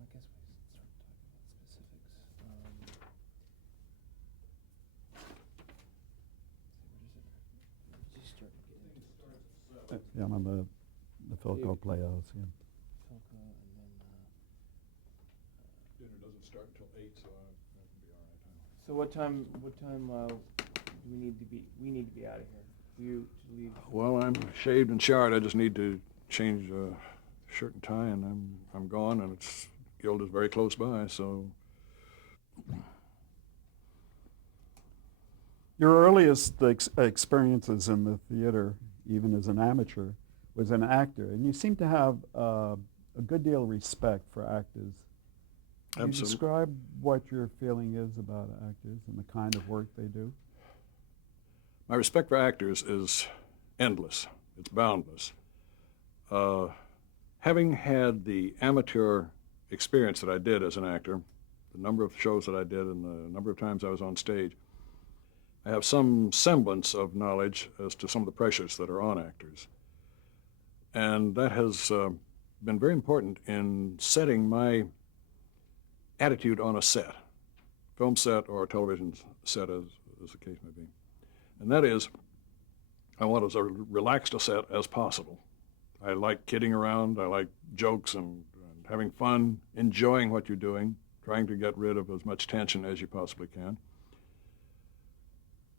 I guess we should start talking about specifics. Just start getting into Yeah, I'm on the Philco Playhouse, yeah. Philco, and then. Dinner doesn't start until 8, so that can be all right. So what time? Do we need to be? We need to be out of here. For you to leave. Well, I'm shaved and showered. I just need to change shirt and tie, and I'm gone, and it's Guild is very close by, so. Your earliest experiences in the theater, even as an amateur, was an actor, and you seem to have a good deal of respect for actors. Can you Absolutely. describe what your feeling is about actors and the kind of work they do? My respect for actors is endless. It's boundless. Having had the amateur experience that I did as an actor, the number of shows that I did and the number of times I was on stage, I have some semblance of knowledge as to some of the pressures that are on actors. And that has been very important in setting my attitude on a set, film set or a television set, as the case may be. And that is, I want as relaxed a set as possible. I like kidding around, I like jokes and having fun, enjoying what you're doing, trying to get rid of as much tension as you possibly can.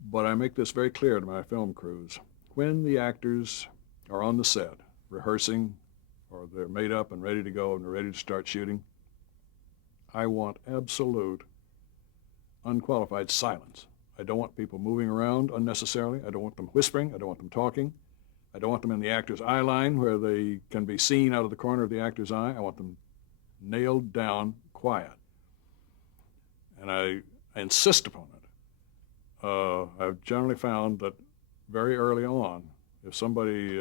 But I make this very clear to my film crews. When the actors are on the set, rehearsing, or they're made up and ready to go and they're ready to start shooting, I want absolute, unqualified silence. I don't want people moving around unnecessarily. I don't want them whispering. I don't want them talking. I don't want them in the actor's eye line where they can be seen out of the corner of the actor's eye. I want them nailed down quiet. And I insist upon it. I've generally found that very early on, if somebody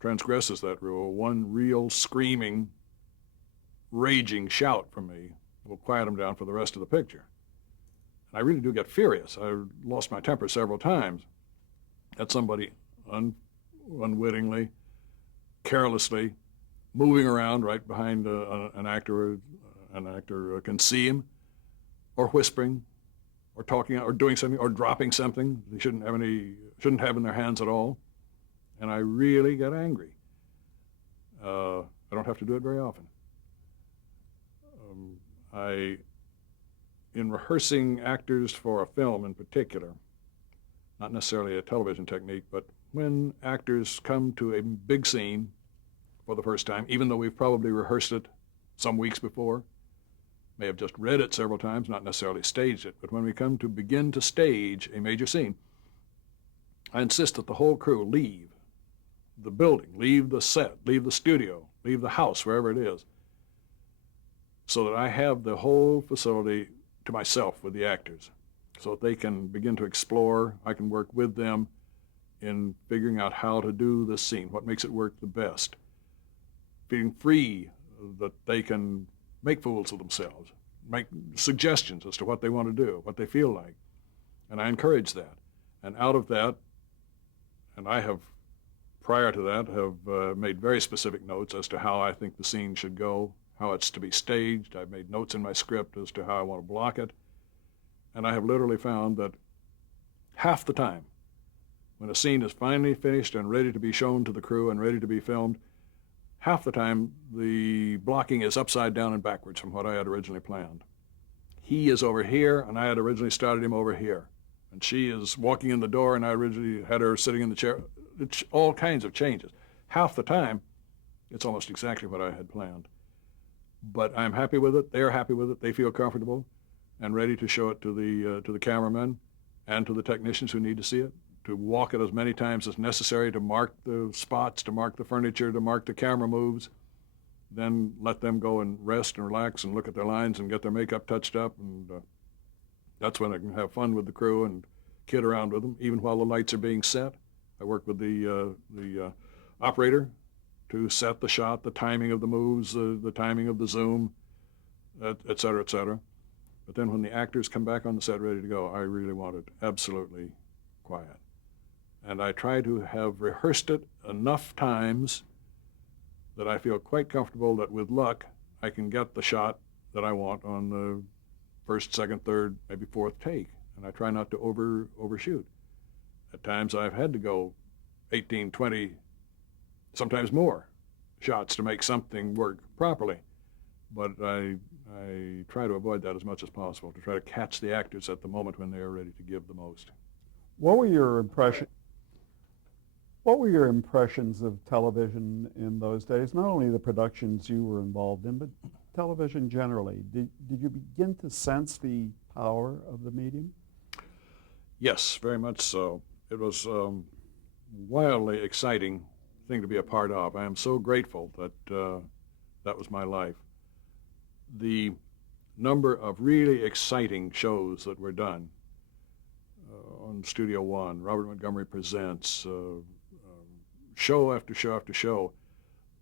transgresses that rule, one real screaming, raging shout from me will quiet them down for the rest of the picture. And I really do get furious. I lost my temper several times at somebody unwittingly, carelessly, moving around right behind an actor can see him, or whispering, or talking, or doing something, or dropping something they shouldn't have in their hands at all. And I really get angry. I don't have to do it very often. In rehearsing actors for a film in particular, not necessarily a television technique, but when actors come to a big scene for the first time, even though we've probably rehearsed it some weeks before, may have just read it several times, not necessarily staged it, but when we come to begin to stage a major scene, I insist that the whole crew leave the building, leave the set, leave the studio, leave the house, wherever it is, so that I have the whole facility to myself with the actors, so that they can begin to explore. I can work with them in figuring out how to do this scene, what makes it work the best, being free that they can make fools of themselves, make suggestions as to what they want to do, what they feel like. And I encourage that. And out of that, and I have, prior to that, have made very specific notes as to how I think the scene should go, how it's to be staged. I've made notes in my script as to how I want to block it. And I have literally found that half the time, when a scene is finally finished and ready to be shown to the crew and ready to be filmed, half the time the blocking is upside down and backwards from what I had originally planned. He is over here, and I had originally started him over here. And she is walking in the door, and I originally had her sitting in the chair. It's all kinds of changes. Half the time, it's almost exactly what I had planned. But I'm happy with it. They're happy with it. They feel comfortable and ready to show it to the cameramen and to the technicians who need to see it, to walk it as many times as necessary, to mark the spots, to mark the furniture, to mark the camera moves, then let them go and rest and relax and look at their lines and get their makeup touched up. And that's when I can have fun with the crew and kid around with them, even while the lights are being set. I work with the operator to set the shot, the timing of the moves, the timing of the zoom, et cetera, et cetera. But then when the actors come back on the set ready to go, I really want it absolutely quiet. And I try to have rehearsed it enough times that I feel quite comfortable that with luck, I can get the shot that I want on the first, second, third, maybe fourth take, and I try not to overshoot. At times I've had to go 18, 20, sometimes more shots to make something work properly, but I try to avoid that as much as possible, to try to catch the actors at the moment when they are ready to give the most. What were your impressions of television in those days? Not only the productions you were involved in, but television generally. Did you begin to sense the power of the medium? Yes, very much so. It was a wildly exciting thing to be a part of. I am so grateful that that was my life. The number of really exciting shows that were done on Studio One, Robert Montgomery Presents, show after show after show,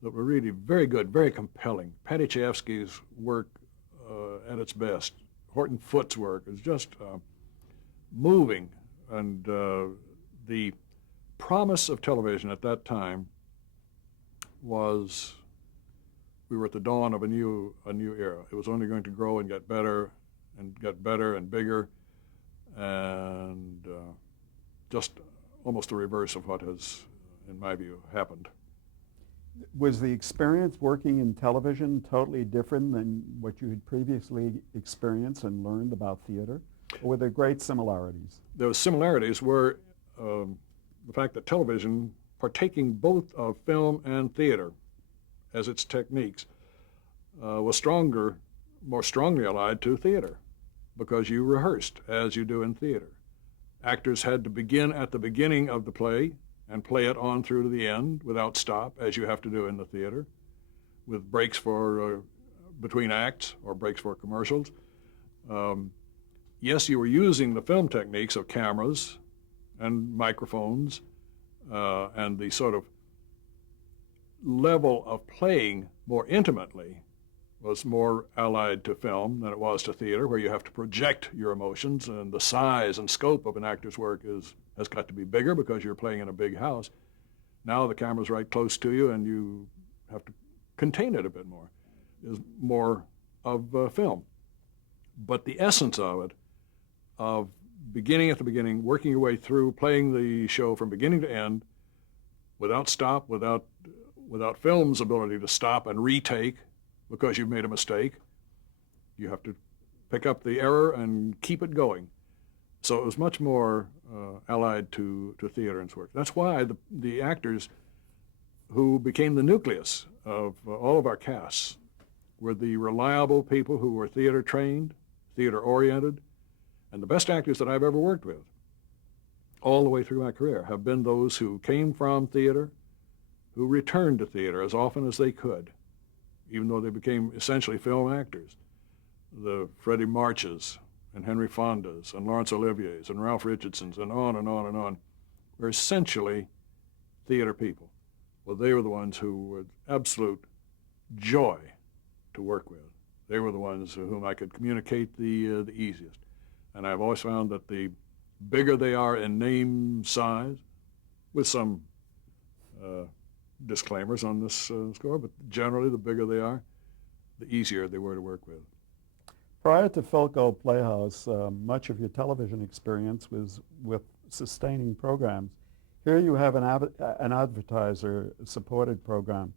that were really very good, very compelling. Patty Chayefsky's work at its best. Horton Foote's work is just moving, and the promise of television at that time was, we were at the dawn of a new era. It was only going to grow and get better and bigger, and just almost the reverse of what has, in my view, happened. Was the experience working in television totally different than what you had previously experienced and learned about theater? Or were there great similarities? Those similarities were the fact that television, partaking both of film and theater as its techniques, was more strongly allied to theater, because you rehearsed as you do in theater. Actors had to begin at the beginning of the play and play it on through to the end without stop, as you have to do in the theater, with breaks for between acts or breaks for commercials. Yes, you were using the film techniques of cameras and microphones, and the sort of level of playing more intimately was more allied to film than it was to theater, where you have to project your emotions, and the size and scope of an actor's work has got to be bigger because you're playing in a big house. Now the camera's right close to you, and you have to contain it a bit more. There's more of film. But the essence of it, of beginning at the beginning, working your way through, playing the show from beginning to end, without stop, without film's ability to stop and retake because you've made a mistake. You have to pick up the error and keep it going. So it was much more allied to theater and work. That's why the actors who became the nucleus of all of our casts were the reliable people who were theater trained, theater oriented, and the best actors that I've ever worked with all the way through my career have been those who came from theater, who returned to theater as often as they could, even though they became essentially film actors. The Freddie Marches and Henry Fondas and Laurence Olivier's and Ralph Richardson's and on and on and on were essentially theater people. Well, they were the ones who were absolute joy to work with. They were the ones whom I could communicate the easiest. And I've always found that the bigger they are in name size, with some disclaimers on this score, but generally the bigger they are, the easier they were to work with. Prior to Philco Playhouse, much of your television experience was with sustaining programs. Here you have an advertiser-supported program.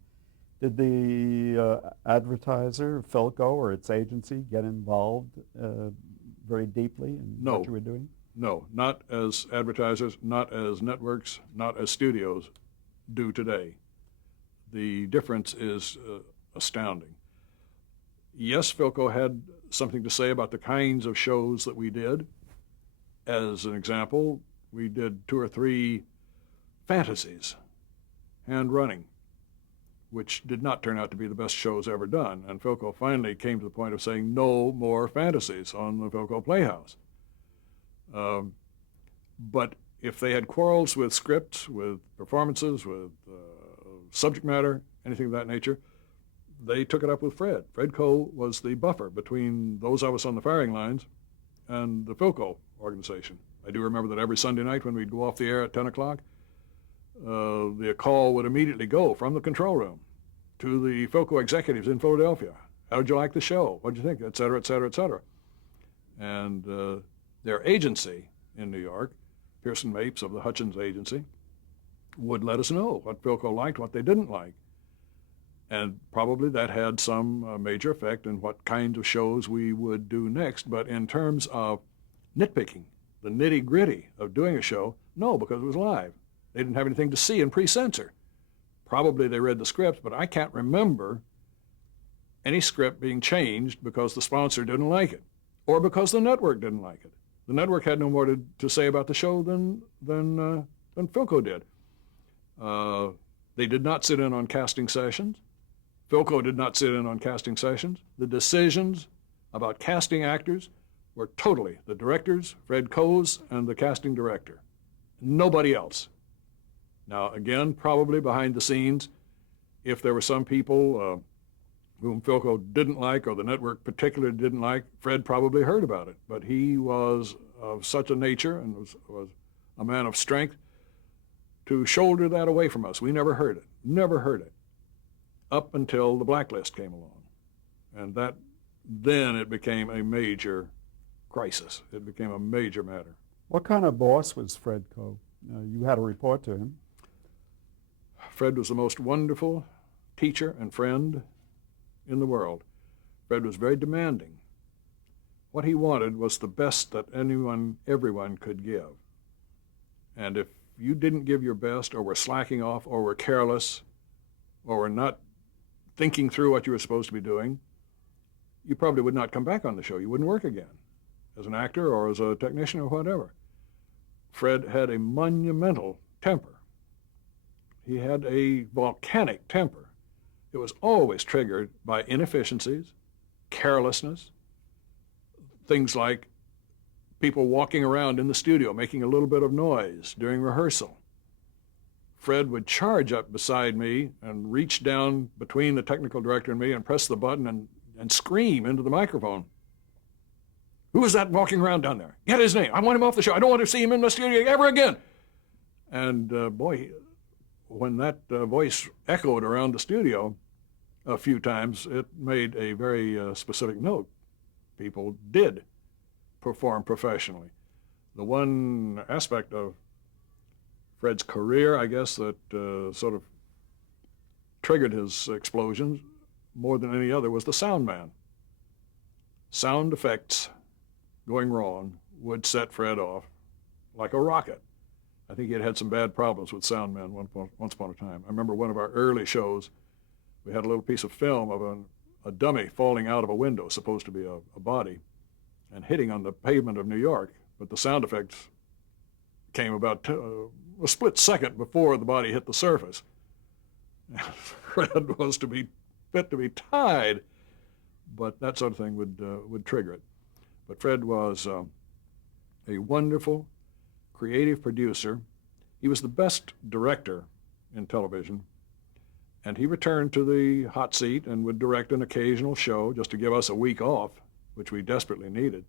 Did the advertiser, Philco, or its agency, get involved very deeply in what you were doing? No, not as advertisers, not as networks, not as studios do today. The difference is astounding. Yes, Philco had something to say about the kinds of shows that we did. As an example, we did 2 or 3 fantasies, hand running, which did not turn out to be the best shows ever done. And Philco finally came to the point of saying no more fantasies on the Philco Playhouse. But if they had quarrels with scripts, with performances, with subject matter, anything of that nature, they took it up with Fred. Fred Coe was the buffer between those of us on the firing lines and the Philco organization. I do remember that every Sunday night when we'd go off the air at 10 o'clock, the call would immediately go from the control room to the Philco executives in Philadelphia, How did you like the show? What did you think? Et cetera, et cetera, et cetera. And their agency in New York, Pearson Mapes of the Hutchins Agency, would let us know what Philco liked, what they didn't like. And probably that had some major effect in what kinds of shows we would do next. But in terms of nitpicking, the nitty-gritty of doing a show, no, because it was live. They didn't have anything to see and pre-censor. Probably they read the script, but I can't remember any script being changed because the sponsor didn't like it or because the network didn't like it. The network had no more to say about the show than Philco did. They did not sit in on casting sessions. Philco did not sit in on casting sessions. The decisions about casting actors were totally the directors, Fred Coase, and the casting director. Nobody else. Now, again, probably behind the scenes, if there were some people whom Philco didn't like or the network particularly didn't like, Fred probably heard about it. But he was of such a nature and was a man of strength to shoulder that away from us. We never heard it, up until the blacklist came along. And then it became a major crisis. It became a major matter. What kind of boss was Fred Coe? You had to report to him. Fred was the most wonderful teacher and friend in the world. Fred was very demanding. What he wanted was the best that everyone could give. And if you didn't give your best, or were slacking off, or were careless, or were not thinking through what you were supposed to be doing, you probably would not come back on the show. You wouldn't work again as an actor or as a technician or whatever. Fred had a monumental temper. He had a volcanic temper. It was always triggered by inefficiencies, carelessness, things like people walking around in the studio making a little bit of noise during rehearsal. Fred would charge up beside me and reach down between the technical director and me and press the button and scream into the microphone. Who is that walking around down there? Get his name. I want him off the show. I don't want to see him in the studio ever again. And boy, when that voice echoed around the studio a few times, it made a very specific note. People did perform professionally. The one aspect of Fred's career, I guess, that sort of triggered his explosions more than any other was the sound man. Sound effects going wrong would set Fred off like a rocket. I think he had some bad problems with sound men once upon a time. I remember one of our early shows, we had a little piece of film of a dummy falling out of a window, supposed to be a body, and hitting on the pavement of New York, but the sound effects came about a split second before the body hit the surface. Fred was fit to be tied, but that sort of thing would trigger it. But Fred was a wonderful, creative producer. He was the best director in television, and he returned to the hot seat and would direct an occasional show just to give us a week off, which we desperately needed,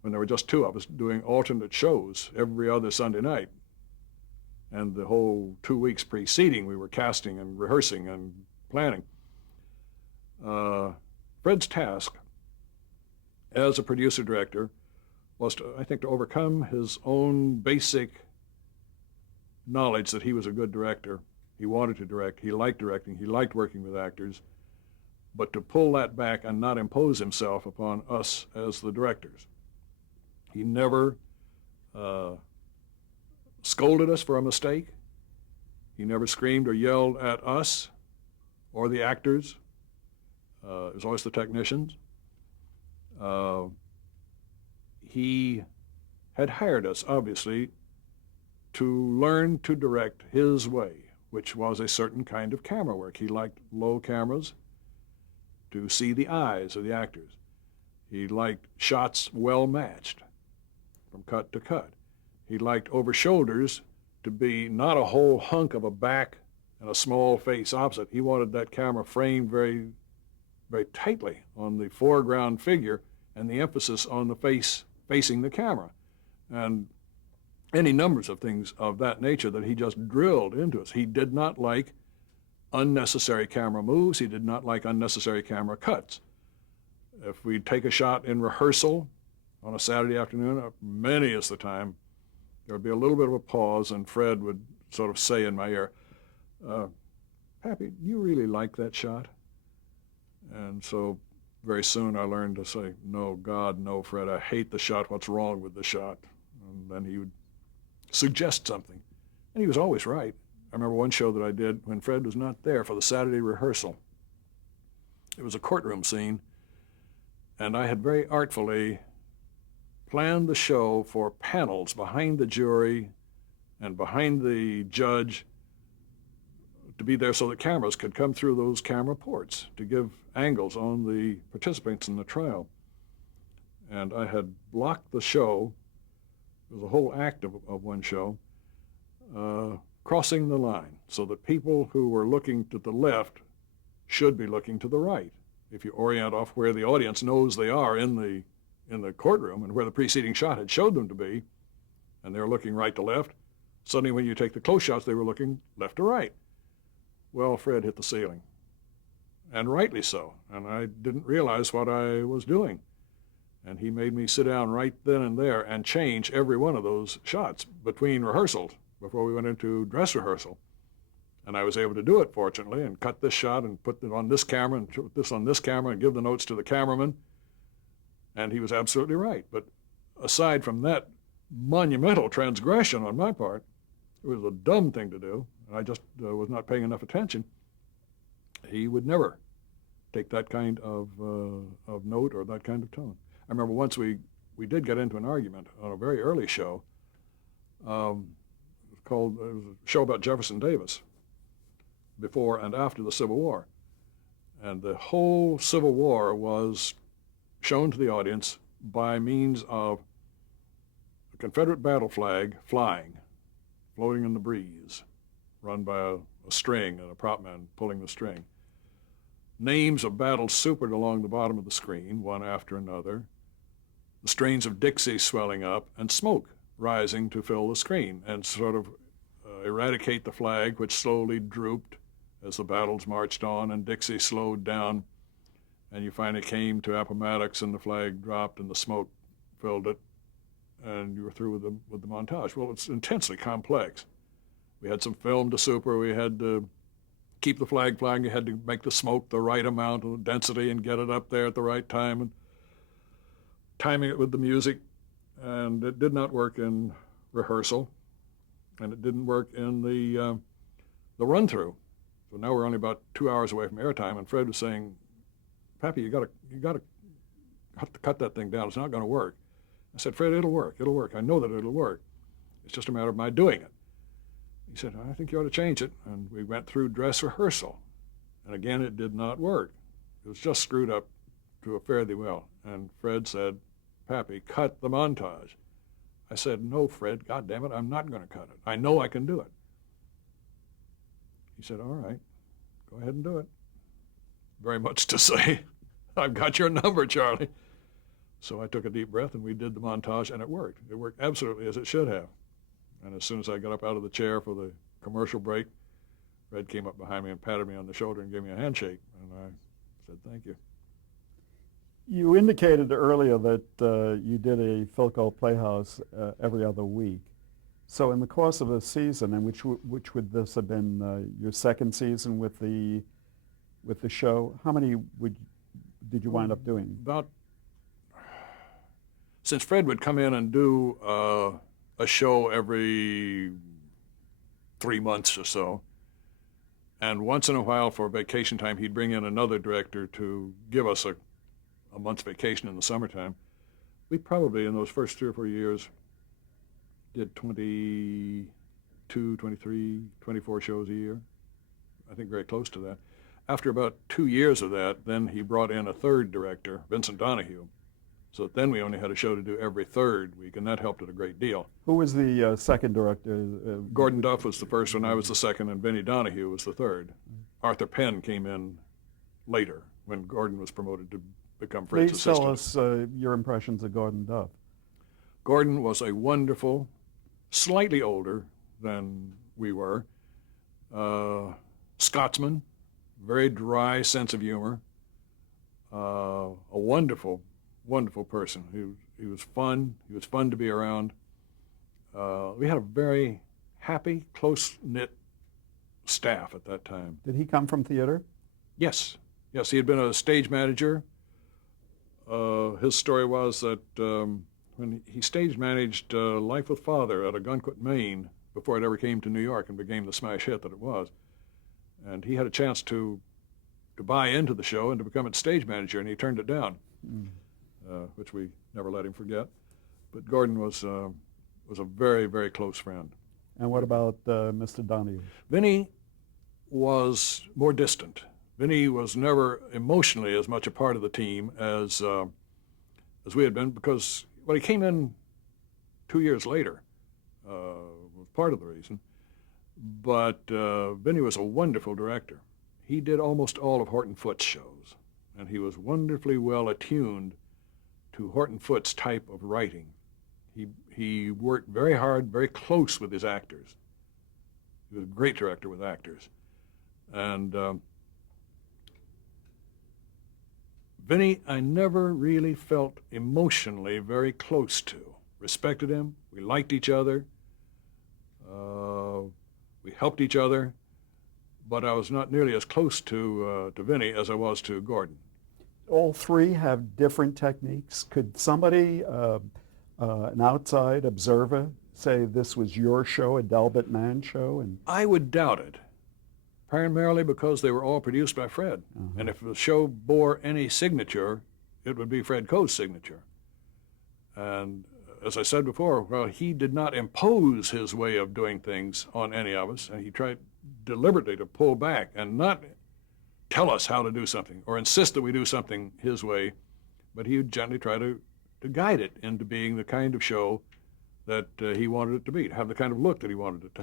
when there were just two of us doing alternate shows every other Sunday night. And the whole 2 weeks preceding, we were casting and rehearsing and planning. Fred's task as a producer-director was, I think, to overcome his own basic knowledge that he was a good director. He wanted to direct, he liked directing, he liked working with actors, but to pull that back and not impose himself upon us as the directors. He never scolded us for a mistake. He never screamed or yelled at us or the actors. It was always the technicians. He had hired us, obviously, to learn to direct his way, which was a certain kind of camera work. He liked low cameras to see the eyes of the actors. He liked shots well matched from cut to cut. He liked over shoulders to be not a whole hunk of a back and a small face opposite. He wanted that camera framed very, very tightly on the foreground figure and the emphasis on the face facing the camera. And any numbers of things of that nature that he just drilled into us. He did not like unnecessary camera moves. He did not like unnecessary camera cuts. If we'd take a shot in rehearsal on a Saturday afternoon, many is the time, there would be a little bit of a pause, and Fred would sort of say in my ear, Pappy, you really like that shot? And so very soon I learned to say, no, God, no, Fred, I hate the shot. What's wrong with the shot? And then he would suggest something. And he was always right. I remember one show that I did when Fred was not there for the Saturday rehearsal. It was a courtroom scene, and I had very artfully planned the show for panels behind the jury and behind the judge to be there so that cameras could come through those camera ports to give angles on the participants in the trial. And I had blocked the show, it was a whole act of one show, crossing the line so that people who were looking to the left should be looking to the right. If you orient off where the audience knows they are in the courtroom and where the preceding shot had showed them to be, and they're looking right to left, suddenly when you take the close shots, they were looking left to right. Well, Fred hit the ceiling, and rightly so, and I didn't realize what I was doing. And he made me sit down right then and there and change every one of those shots between rehearsals before we went into dress rehearsal. And I was able to do it, fortunately, and cut this shot and put it on this camera and put this on this camera and give the notes to the cameraman. And he was absolutely right. But aside from that monumental transgression on my part, it was a dumb thing to do, and I just was not paying enough attention. He would never take that kind of note or that kind of tone. I remember once we did get into an argument on a very early show. It was a show about Jefferson Davis, before and after the Civil War. And the whole Civil War was shown to the audience by means of a Confederate battle flag flying, floating in the breeze, run by a string and a prop man pulling the string. Names of battles supered along the bottom of the screen, one after another. The strains of Dixie swelling up, and smoke rising to fill the screen and sort of eradicate the flag, which slowly drooped as the battles marched on and Dixie slowed down, and you finally came to Appomattox and the flag dropped and the smoke filled it, and you were through with the montage. Well, it's intensely complex. We had some film to super. We had to keep the flag flying. You had to make the smoke the right amount of density and get it up there at the right time and timing it with the music. And it did not work in rehearsal, and it didn't work in the run-through. So now we're only about 2 hours away from airtime, and Fred was saying, Pappy, you gotta have to cut that thing down. It's not going to work. I said, Fred, it'll work. I know that it'll work. It's just a matter of my doing it. He said, I think you ought to change it. And we went through dress rehearsal. And again, it did not work. It was just screwed up to a fairly well. And Fred said, Pappy, cut the montage. I said, no, Fred, God damn it, I'm not going to cut it. I know I can do it. He said, all right, go ahead and do it. Very much to say, I've got your number, Charlie. So I took a deep breath and we did the montage, and it worked. It worked absolutely as it should have. And as soon as I got up out of the chair for the commercial break, Fred came up behind me and patted me on the shoulder and gave me a handshake. And I said, thank you. You indicated earlier that you did a Philco Playhouse every other week. So in the course of a season, and which would this have been your second season with the show? How many did you wind up doing? Since Fred would come in and do a show every 3 months or so, and once in a while for vacation time, he'd bring in another director to give us a month's vacation in the summertime. We probably, in those first 3 or 4 years, did 22, 23, 24 shows a year. I think very close to that. After about 2 years of that, then he brought in a third director, Vincent Donahue. So then we only had a show to do every third week, and that helped it a great deal. Who was the second director? Gordon Duff was the first one, I was the second, and Benny Donahue was the third. Arthur Penn came in later when Gordon was promoted to become Fred's assistant. Please tell us your impressions of Gordon Duff. Gordon was a wonderful, slightly older than we were, Scotsman, very dry sense of humor, a wonderful, wonderful person. He was fun. He was fun to be around. We had a very happy, close-knit staff at that time. Did he come from theater? Yes, yes, he had been a stage manager. His story was that when he stage managed Life with Father at Ogunquit, Maine, before it ever came to New York and became the smash hit that it was, and he had a chance to buy into the show and to become its stage manager, and he turned it down, which we never let him forget. But Gordon was a very, very close friend. And what about Mr. Donahue? Vinny was more distant. Vinny was never emotionally as much a part of the team as we had been, because when he came in 2 years later, was part of the reason. But Vinny was a wonderful director. He did almost all of Horton Foote's shows, and he was wonderfully well attuned to Horton Foote's type of writing. He worked very hard, very close with his actors. He was a great director with actors. And Vinny, I never really felt emotionally very close to. Respected him. We liked each other. We helped each other. But I was not nearly as close to Vinny as I was to Gordon. All three have different techniques. Could somebody, an outside observer, say this was your show, a Delbert Mann show? And I would doubt it, primarily because they were all produced by Fred. And if the show bore any signature, it would be Fred Coe's signature. And as I said before, well, he did not impose his way of doing things on any of us, and he tried deliberately to pull back and not tell us how to do something or insist that we do something his way, but he would gently try to guide it into being the kind of show that he wanted it to be, to have the kind of look that he wanted it to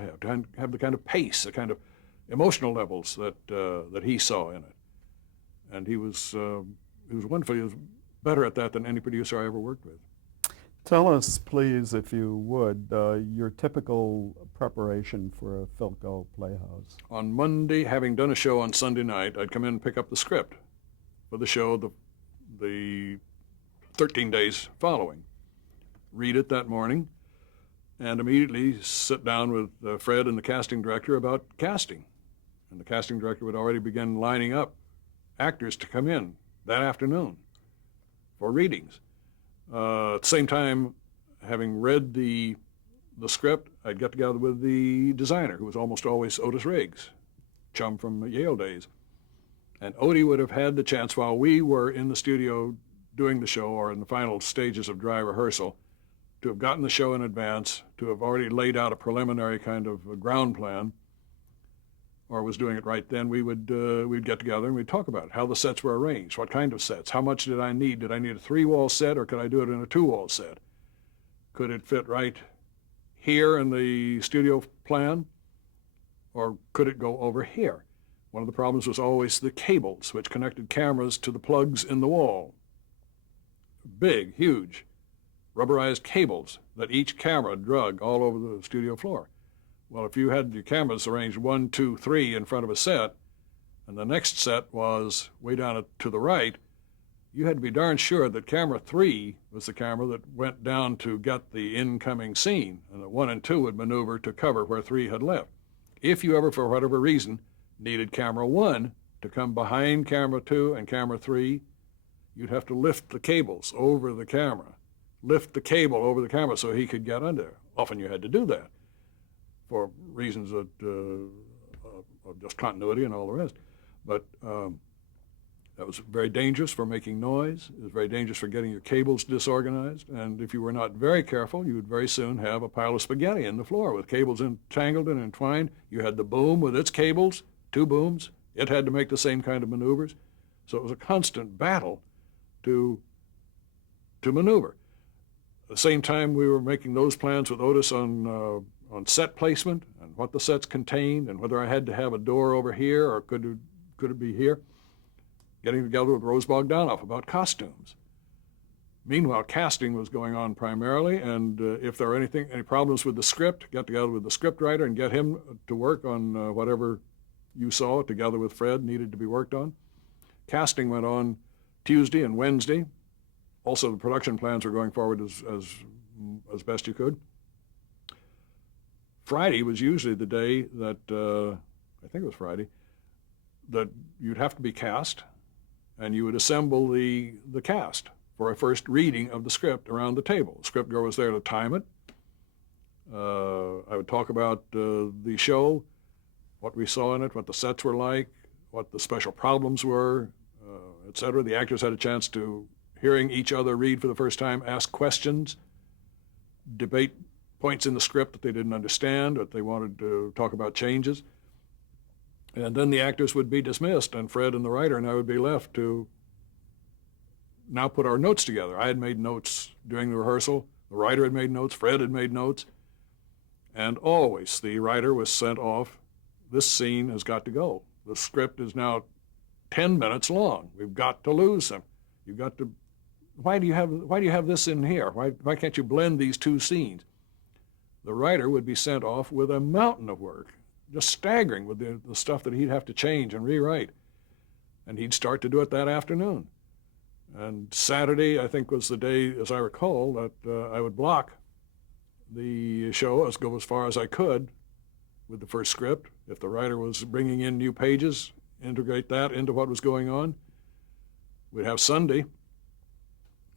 have the kind of pace, the kind of emotional levels that he saw in it. And he was wonderful. He was better at that than any producer I ever worked with. tell us, please, if you would, your typical preparation for a Philco Playhouse. On Monday, having done a show on Sunday night, I'd come in and pick up the script for the show the 13 days following. Read it that morning, and immediately sit down with Fred and the casting director about casting. And the casting director would already begin lining up actors to come in that afternoon for readings. At the same time, having read the script, I'd get together with the designer, who was almost always Otis Riggs, chum from Yale days. And Odie would have had the chance, while we were in the studio doing the show or in the final stages of dry rehearsal, to have gotten the show in advance, to have already laid out a preliminary kind of a ground plan, or was doing it right then. We'd get together and we'd talk about it, how the sets were arranged, what kind of sets, how much did I need? Did I need a 3-wall set, or could I do it in a 2-wall set? Could it fit right here in the studio plan, or could it go over here? One of the problems was always the cables, which connected cameras to the plugs in the wall. Big, huge, rubberized cables that each camera drug all over the studio floor. Well, if you had your cameras arranged 1, 2, 3 in front of a set, and the next set was way down to the right, you had to be darn sure that camera 3 was the camera that went down to get the incoming scene, and that 1 and 2 would maneuver to cover where 3 had left. If you ever, for whatever reason, needed camera 1 to come behind camera 2 and camera 3, you'd have to lift the cables over the camera, lift the cable over the camera so he could get under. Often you had to do that for reasons of just continuity and all the rest. But that was very dangerous for making noise. It was very dangerous for getting your cables disorganized. And if you were not very careful, you would very soon have a pile of spaghetti in the floor with cables entangled and entwined. You had the boom with its cables, 2 booms. It had to make the same kind of maneuvers. So it was a constant battle to maneuver. At the same time, we were making those plans with Otis on set placement and what the sets contained and whether I had to have a door over here or could it be here. Getting together with Rose Bogdanoff about costumes. Meanwhile, casting was going on primarily, and if there were any problems with the script, get together with the scriptwriter and get him to work on whatever you saw together with Fred needed to be worked on. Casting went on Tuesday and Wednesday. Also, the production plans were going forward as best you could. Friday was usually the day that, I think it was Friday, that you'd have to be cast, and you would assemble the cast for a first reading of the script around the table. The script girl was there to time it. I would talk about the show, what we saw in it, what the sets were like, what the special problems were, etc. The actors had a chance to, hearing each other read for the first time, ask questions, debate points in the script that they didn't understand, that they wanted to talk about changes. And then the actors would be dismissed, and Fred and the writer and I would be left to now put our notes together. I had made notes during the rehearsal. The writer had made notes. Fred had made notes. And always the writer was sent off. This scene has got to go. The script is now 10 minutes long. We've got to lose him. You've got to. Why do you have this in here? Why can't you blend these two scenes? The writer would be sent off with a mountain of work, just staggering with the stuff that he'd have to change and rewrite. And he'd start to do it that afternoon. And Saturday, I think, was the day, as I recall, that I would block the show, go as far as I could with the first script. If the writer was bringing in new pages, integrate that into what was going on. We'd have Sunday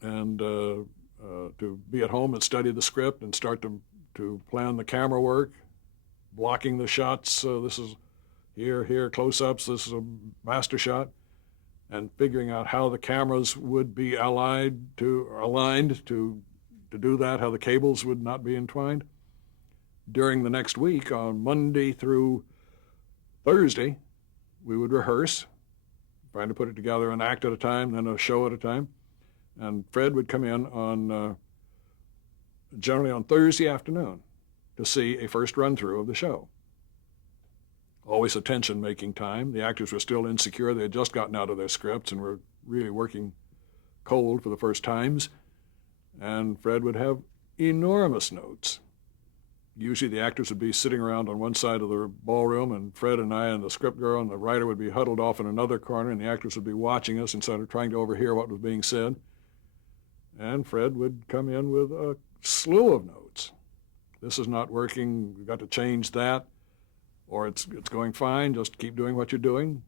and to be at home and study the script and start to plan the camera work, blocking the shots. This is here, close-ups, this is a master shot, and figuring out how the cameras would be aligned to do that, how the cables would not be entwined. During the next week, on Monday through Thursday, we would rehearse, trying to put it together an act at a time, then a show at a time. And Fred would come in on generally on Thursday afternoon to see a first run-through of the show. Always a tension-making time. The actors were still insecure. They had just gotten out of their scripts and were really working cold for the first times. And Fred would have enormous notes. Usually the actors would be sitting around on one side of the ballroom, and Fred and I and the script girl and the writer would be huddled off in another corner, and the actors would be watching us and sort of trying to overhear what was being said. And Fred would come in with a slew of notes. This is not working, we've got to change that, or it's going fine, just keep doing what you're doing.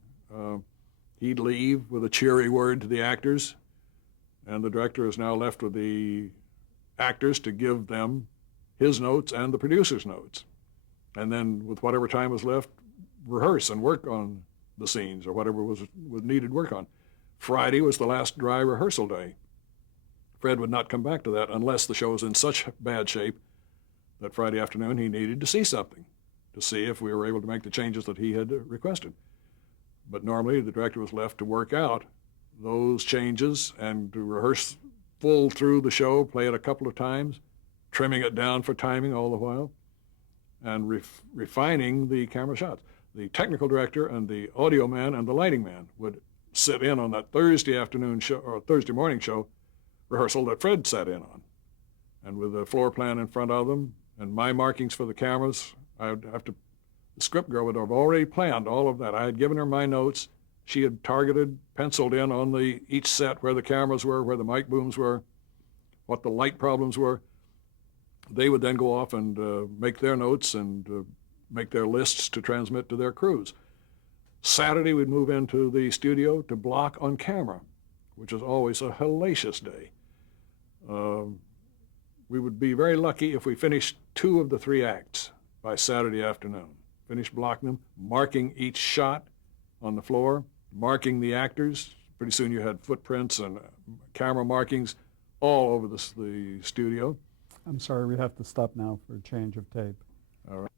He'd leave with a cheery word to the actors, and the director is now left with the actors to give them his notes and the producer's notes. And then with whatever time was left, rehearse and work on the scenes or whatever was needed work on. Friday was the last dry rehearsal day. Fred would not come back to that unless the show was in such bad shape that Friday afternoon he needed to see something, to see if we were able to make the changes that he had requested. But normally the director was left to work out those changes and to rehearse full through the show, play it a couple of times, trimming it down for timing all the while, and refining the camera shots. The technical director and the audio man and the lighting man would sit in on that Thursday afternoon show or Thursday morning show rehearsal that Fred sat in on. And with the floor plan in front of them and my markings for the cameras, the script girl would have already planned all of that. I had given her my notes. She had targeted, penciled in on each set where the cameras were, where the mic booms were, what the light problems were. They would then go off and make their notes and make their lists to transmit to their crews. Saturday, we'd move into the studio to block on camera, which was always a hellacious day. We would be very lucky if we finished 2 of the 3 acts by Saturday afternoon. Finished blocking them, marking each shot on the floor, marking the actors. Pretty soon you had footprints and camera markings all over the studio. I'm sorry, we have to stop now for a change of tape. All right.